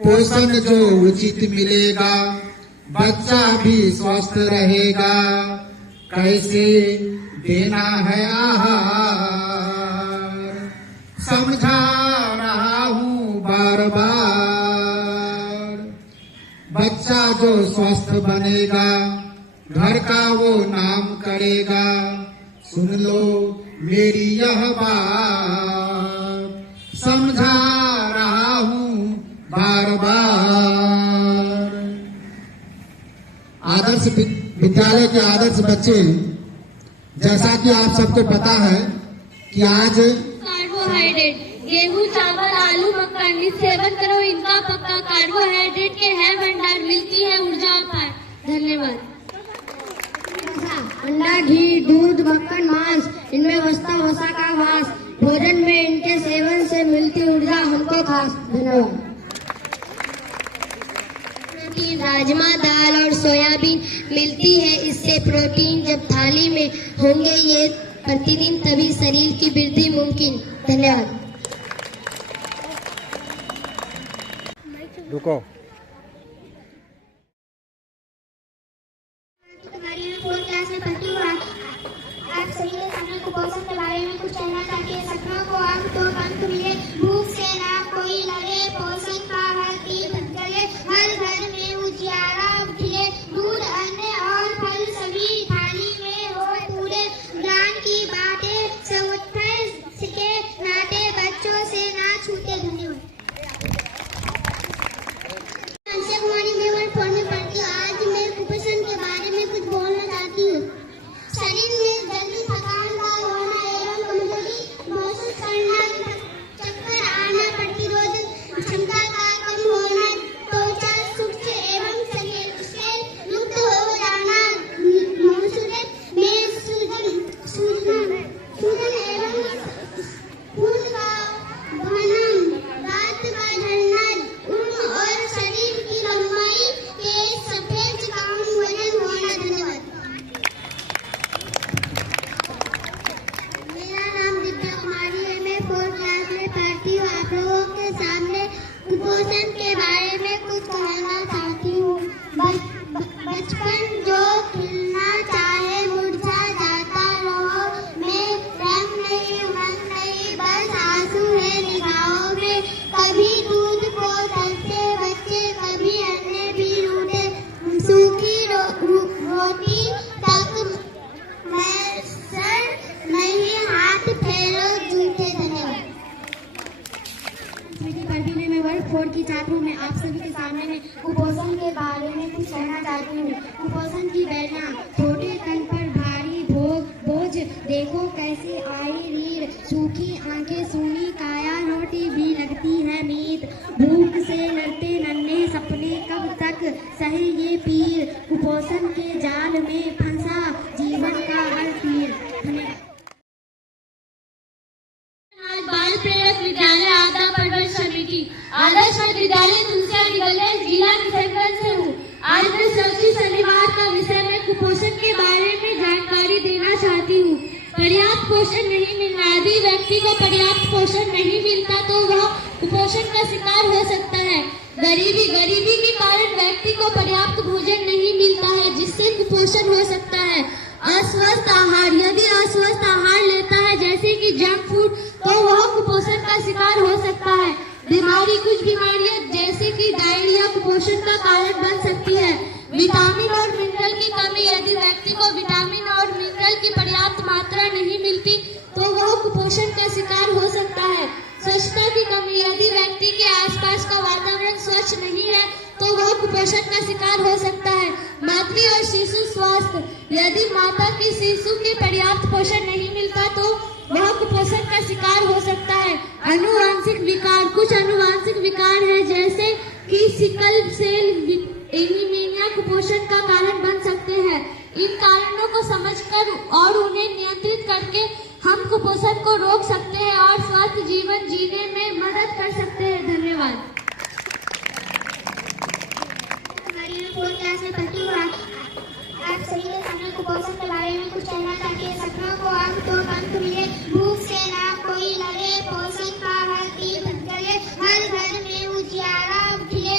पोषण जो उचित मिलेगा, बच्चा भी स्वस्थ रहेगा। कैसे देना है आहार, समझा रहा हूँ बार बार। बच्चा जो स्वस्थ बनेगा, घर का वो नाम करेगा। सुन लो मेरी यह बात, समझा रहा हूँ बार बार। आदर्श विद्यालय के आदर्श बच्चे, जैसा कि आप सबको पता है कि आज कार्बोहाइड्रेट, गेहूं, चावल, आलू, मक्खन सेवन करो, इनका पक्का कार्बोहाइड्रेट के है भंडार, मिलती है ऊर्जा अपार। धन्यवाद। अंडा, घी, दूध, मक्खन, मांस, इनमें वसा वसा का वास, भोजन में इनके सेवन से मिलती ऊर्जा हमको खास। धन्यवाद। राजमा, दाल और सोयाबीन मिलती है इससे प्रोटीन। जब थाली में होंगे ये प्रतिदिन, तभी शरीर की वृद्धि मुमकिन। धन्यवाद। रुको। आप सभी के सामने कुपोषण के बारे में कुछ कहना चाहती है। सपनों को अंत तो पंख मिले, भूख से ना कोई लड़े, पोषण का हर दीप जले, हर घर में उजियारा खिले, दूध, अन्न और फल सभी थाली में हो पूरे, ज्ञान की बातें समुद्र सिके नाते, बच्चों से ना छूटे। धन्यवाद। आज मैं कुपोषण के बारे में कुछ बोलना चाहती हूँ। शरीर में जल्दी थकान का होना एवं कमजोरी महसूस करना, चक्कर आना, प्रतिरोध क्षमता का कम होना, त्वचा सूक्ष्म एवं से युक्त हो जाना, मसूड़े में सूजन एवं खून का बहना, दांत का झड़ना, उम्र और शरीर की लंबाई के सफेद कम वजन होना। धन्यवाद। मेरा नाम दिव्या कुमारी है, मैं 4th क्लास में पढ़ती हूँ। आप लोगों के सामने कुपोषण के बारे में कुछ कहना चाहती हूँ। बचपन जो खिलना चाहे मुरझा जाता रहो में, रंग नहीं मन नहीं बस आंसू है निगाहों में। कभी दूध को तरसे बच्चे, कभी अन्य भी रूठे, सूखी रोटी तक मैसर नहीं, हाथ फेरो जूठे। धन्यवाद। मैं वर्ग 4 की छात्र हूँ। मैं आप सभी के सामने में कुपोषण के बारे में कुछ कहना चाहती हूँ। कुपोषण की वेदना, छोटे तन पर भारी बोझ, देखो कैसी आई रीढ़, सूखी आंखें, सूनी काया, रोटी भी लगती है मीत, भूख से लड़ते नन्हे सपने, कब तक सहे ये पीर, कुपोषण के जाल में फंसा जीवन का हर तीर। बाल प्रेरक विद्यालय आदा परवरिश समिति, आदर्श मध्य विद्यालय तुलसिया, जिला किशनगंज से हूँ। आज मैं सब्जी शनिवार का विषय में कुपोषण के बारे में जानकारी देना चाहती हूँ। पर्याप्त पोषण नहीं मिलना, यदि व्यक्ति को पर्याप्त पोषण नहीं मिलता तो वह कुपोषण का शिकार हो सकता है। गरीबी के कारण व्यक्ति को पर्याप्त भोजन नहीं मिलता है, जिससे कुपोषण हो सकता है। अस्वस्थ आहार, यदि अस्वस्थ आहार लेता है जैसे कि जंक फूड, तो वह कुपोषण का शिकार हो सकता है। कुछ बीमारियां जैसे कि डायरिया कुपोषण का कारण बन सकती है। विटामिन और मिनरल की कमी, यदि व्यक्ति को विटामिन और मिनरल की पर्याप्त मात्रा नहीं मिलती तो वह कुपोषण का शिकार हो सकता है। स्वच्छता की कमी, यदि व्यक्ति के आसपास का वातावरण स्वच्छ नहीं है तो वह कुपोषण का शिकार हो सकता है। मातृ और शिशु स्वास्थ्य, यदि माता की शिशु के पर्याप्त पोषण नहीं मिलता तो वह कुपोषण का शिकार हो सकता है। आनुवांशिक विकार, कुछ आनुवांशिक विकार है जैसे कि सिकल सेल एनीमिया कुपोषण का कारण बन सकते हैं। इन कारणों को समझकर और उन्हें नियंत्रित करके हम कुपोषण को रोक सकते हैं और स्वस्थ जीवन जीने में मदद कर सकते हैं। धन्यवाद। आप सभी के सामने कुपोषण के बारे में कुछ कहना चाहती है। सपनों को अंत तो पंख मिले, भूख से ना कोई लड़े, पोषण का हर दीप जले, हर घर में उजियारा खिले,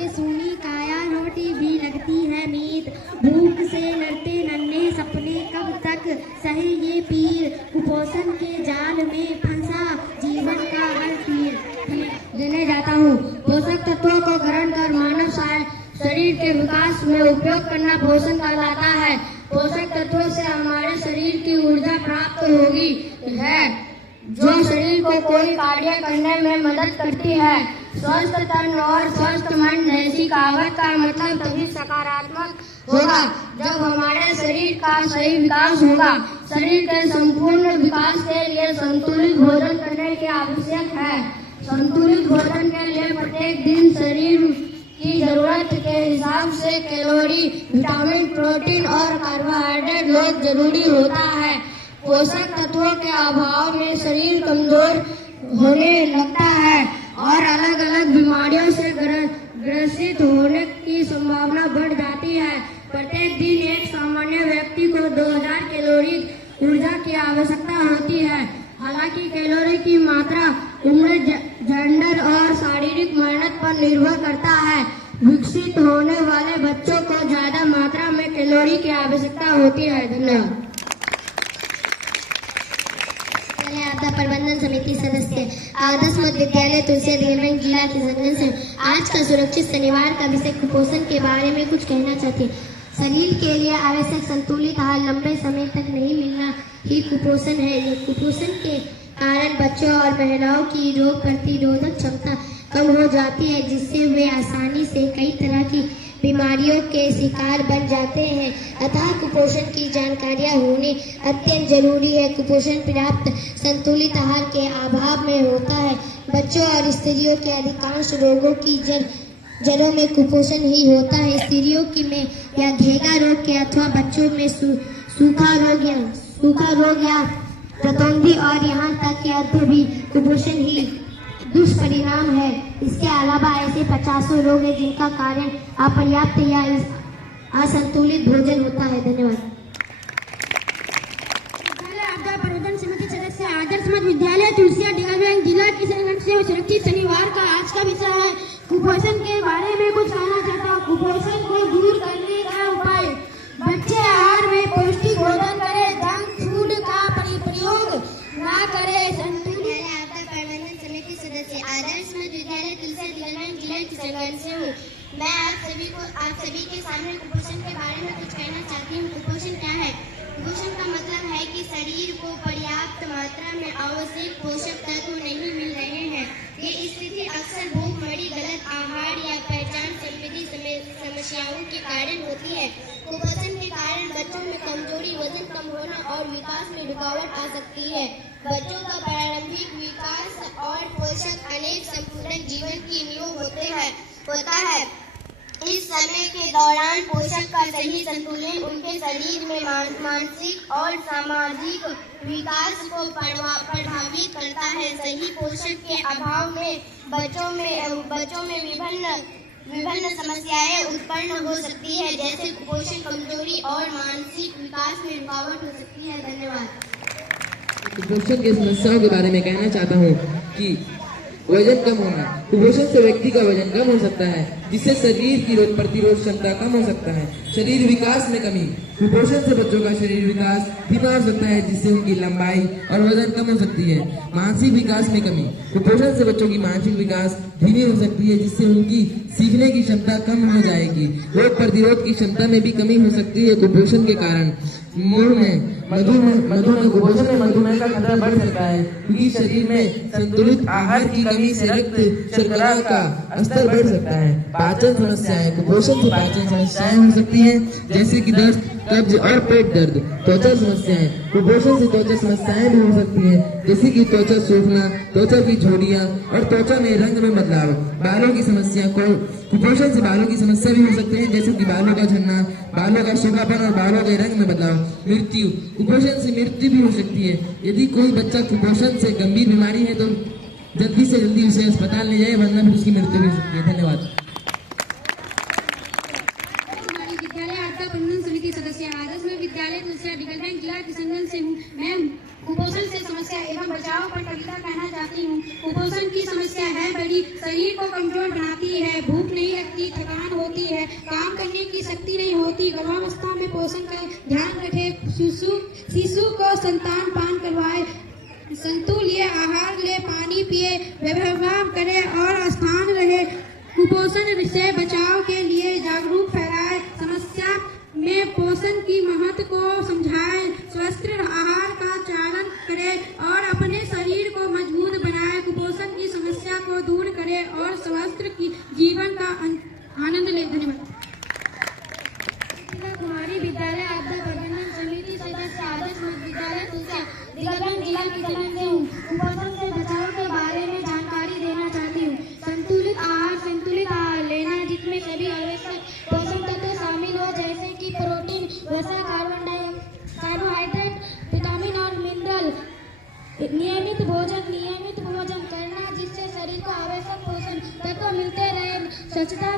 के सूनी काया रोटी भी लगती है मीत। भूख से लड़ते नन्हे सपने कब तक सहे ये पीर, कुपोषण के जाल में फंसा जीवन का हर तीर। देने जाता हूँ। पोषक तत्वों को ग्रहण कर मानव शरीर के विकास में उपयोग करना पोषण कहलाता है। पोषक तत्वों से हमारे शरीर की ऊर्जा प्राप्त होगी है, जो शरीर को कोई कार्य करने में मदद करती है। स्वस्थ तन और स्वस्थ मन ऐसी कहावत का मतलब तभी सकारात्मक होगा जब हमारे शरीर का सही विकास होगा। शरीर के संपूर्ण विकास के लिए संतुलित भोजन करने की आवश्यक है। संतुलित भोजन के लिए प्रत्येक दिन शरीर की जरूरत के हिसाब से कैलोरी, विटामिन, प्रोटीन और कार्बोहाइड्रेट लोग जरूरी होता है। पोषक तत्वों के अभाव में शरीर कमजोर होने लगता है और अलग अलग बीमारियों से ग्रसित होने की संभावना बढ़ जाती है। प्रत्येक दिन एक सामान्य व्यक्ति को 2000 कैलोरी ऊर्जा की आवश्यकता होती है। हालांकि कैलोरी की मात्रा उम्र, जेंडर और शारीरिक मेहनत पर निर्भर करता है। विकसित होने वाले बच्चों को ज्यादा मात्रा में कैलोरी की आवश्यकता होती है। धन्यवाद। आपदा प्रबंधन समिति सदस्य आदर्श मध्य विद्यालय तुलसिया देवगंज जिला किशनगंज से आज का सुरक्षित शनिवार का विषय कुपोषण के बारे में कुछ कहना चाहती हूँ। शरीर के लिए आवश्यक संतुलित आहार लंबे समय तक नहीं मिलना ही कुपोषण है। ये कुपोषण के कारण बच्चों और महिलाओं की रोग प्रतिरोधक क्षमता कम हो जाती है, जिससे वे आसानी से कई तरह की बीमारियों के शिकार बन जाते हैं। अतः कुपोषण की जानकारियाँ होनी अत्यंत जरूरी है। कुपोषण प्राप्त संतुलित आहार के अभाव में होता है। बच्चों और स्त्रियों के अधिकांश रोगों की जड़ों में कुपोषण ही होता है। स्त्रियों की में या घेगा रोग के अथवा बच्चों में सूखा रोग या प्रतिद्वंदी और यहाँ तक कि अद्य भी कुपोषण ही दुष्परिणाम है। इसके अलावा ऐसे 50 रोग हैं जिनका कारण अपर्याप्त या असंतुलित भोजन होता है। धन्यवाद। आपदा प्रबंधन समिति सदस्य आदर्श मध्य विद्यालय तुलसिया देवगंज जिला किशनगंज से सुरक्षित शनिवार का आज का विषय है कुपोषण के बारे में कुछ कहना चाहता हूँ। कुपोषण को दूर करने का उपाय, बच्चे आहार में पौष्टिक भोजन करें, जंक फूड का प्रयोग न करें। सदस्य आदर्श मध्य विद्यालय तुलसिया देवगंज जिला किशनगंज से हूँ। मैं आप सभी के सामने कुपोषण के बारे में कुछ कहना चाहती हूँ। कुपोषण क्या है? कुपोषण का मतलब है कि शरीर को पर्याप्त मात्रा में आवश्यक पोषक तत्व नहीं मिल रहे हैं। ये स्थिति अक्सर भूखमरी, गलत आहार या पहचान संबंधी समस्याओं के कारण होती है। कुपोषण के कारण बच्चों में कमजोरी, वजन कम होना और विकास में रुकावट आ सकती है। बच्चों का प्रारंभिक विकास और पोषण अनेक संपूर्ण जीवन की नींव होता है। इस समय के दौरान पोषण का सही संतुलन उनके शरीर में मानसिक और सामाजिक विकास को प्रभावित करता है। सही पोषण के अभाव में बच्चों में विभिन्न समस्याएं उत्पन्न हो सकती है, जैसे कुपोषण, कमजोरी और मानसिक विकास में रुकावट हो सकती है। धन्यवाद। कुपोषण की समस्याओं के बारे में कहना चाहता हूँ कि वजन कम होना। कुपोषण से व्यक्ति का वजन कम हो सकता है, जिससे शरीर की रोग प्रतिरोध क्षमता कम हो सकता है। शरीर विकास में कमी। कुपोषण से बच्चों का शरीर विकास धीमा हो सकता है, जिससे उनकी लंबाई और वजन कम हो सकती है। मानसिक विकास में कमी। कुपोषण से बच्चों की मानसिक विकास धीमी हो सकती है, जिससे उनकी सीखने की क्षमता कम हो जाएगी। रोग प्रतिरोध की क्षमता में भी कमी हो सकती है कुपोषण के कारण। कुपोषण में मधुमेह का खतरा बढ़ सकता है, क्योंकि शरीर में संतुलित आहार की कमी से रक्त शर्करा का स्तर बढ़ सकता है। पाचन समस्याएं। कुपोषण से पाचन समस्याएं हो सकती हैं, जैसे कि दस्त, कब्ज और पेट दर्द। त्वचा समस्याएं। कुपोषण से त्वचा समस्याएं भी हो सकती हैं, जैसे कि त्वचा सूखना, त्वचा की झुर्रियां और त्वचा में रंग में बदलाव। बालों की समस्या। कुपोषण से बालों की समस्या भी हो सकती है, जैसे कि बालों का झड़ना, बालों का सूखापन और बालों के रंग में बदलाव। मृत्यु। कुपोषण से मृत्यु भी हो सकती है। यदि कोई बच्चा कुपोषण से गंभीर बीमारी है तो जल्दी से जल्दी उसे अस्पताल ले जाए, वरना फिर उसकी मृत्यु भी हो सकती है। धन्यवाद। सदस्य आदर्श में विद्यालय तुलसिया देवगंज जिला किशनगंज से हूँ। मैं कुपोषण से समस्या एवं बचाव पर कविता कहना चाहती हूँ। कुपोषण की समस्या है बड़ी, शरीर को कमजोर बनाती है, भूख नहीं लगती, थकान होती है, काम करने की शक्ति नहीं होती। गर्भावस्था में पोषण का ध्यान रखें, शिशु को संतान पान करवाए, संतुलित आहार ले, पानी पिए, व्यायाम करे और स्थान रहे। कुपोषण से बचाव के लिए जागरूक फैलाए, समस्या में पोषण की महत्व को समझाए, स्वस्थ आहार का चयन करे और अपने शरीर को मजबूत बनाए, कुपोषण की समस्या को दूर करे और स्वस्थ की जीवन का आनंद ले। धन्यवाद। कुमारी विद्यालय आपदा प्रबंधन समिति सदस्य आदर्श मध्य विद्यालय तुलसिया दिगंबरगंज जिला किशनगंज से हूँ। कुपोषण से बचाव के बारे में जानकारी देना चाहती हूँ। संतुलित आहार लेना जिसमें सभी आवश्यक पोषण तत्व शामिल हो, जैसे कि प्रोटीन, वसा, कार्बोहाइड्रेट, विटामिन और मिनरल। नियमित भोजन करना जिससे शरीर को आवश्यक पोषण तत्व मिलते रहे। स्वच्छता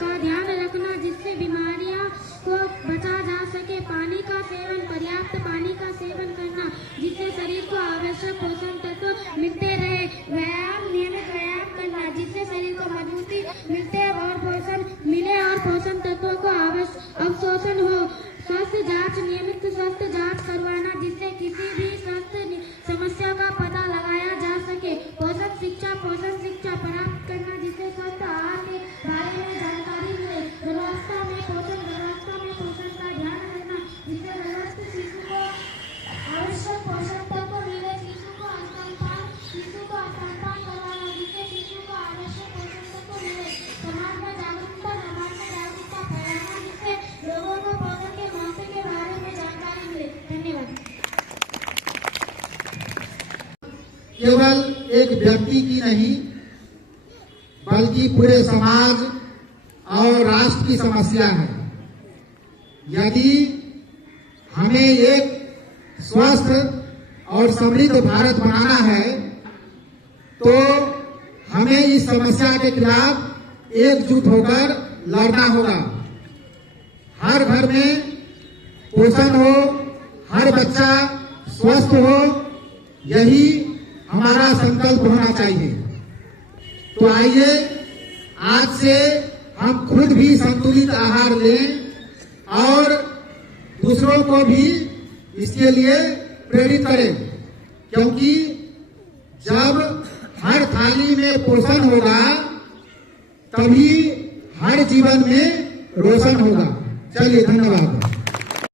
का ध्यान रखना जिससे बीमारियां को बचा जा सके। पानी का सेवन, पर्याप्त पानी का सेवन करना जिससे शरीर को आवश्यक पोषण तत्व मिलते रहे। नियमित व्यायाम करना जिससे शरीर को मजबूती मिलते और पोषण मिले और पोषण तत्वों को अवशोषण हो। नियमित स्वास्थ्य जांच करवाना जिससे किसी भी स्वास्थ्य समस्या का पता लगाया जा सके। पोषण शिक्षा प्राप्त करना जिससे स्वस्थ आहार के बारे में जानकारी मिले। गर्भावस्था में पोषण का ध्यान रखना जिससे गर्भस्थ शिशु को आवश्यक पोषण तत्व मिले। शिशु को स्तनपान करवाना जिससे शिशु को आवश्यक पोषण तत्व मिले। समाज में जागरूकता फैलाना जिससे लोगों को पोषण के महत्व के बारे में जानकारी मिले। धन्यवाद। केवल एक व्यक्ति की नहीं बल्कि पूरे समाज और राष्ट्र की समस्या है। यदि हमें एक स्वस्थ और समृद्ध भारत बनाना है तो हमें इस समस्या के खिलाफ एकजुट होकर लड़ना होगा। हर घर में पोषण हो, हर बच्चा स्वस्थ हो, यही हमारा संकल्प होना चाहिए। तो आइए आज से हम खुद भी संतुलित आहार लें और दूसरों को भी इसके लिए प्रेरित करें, क्योंकि जब हर थाली में पोषण होगा तभी हर जीवन में रोशन होगा। चलिए, धन्यवाद।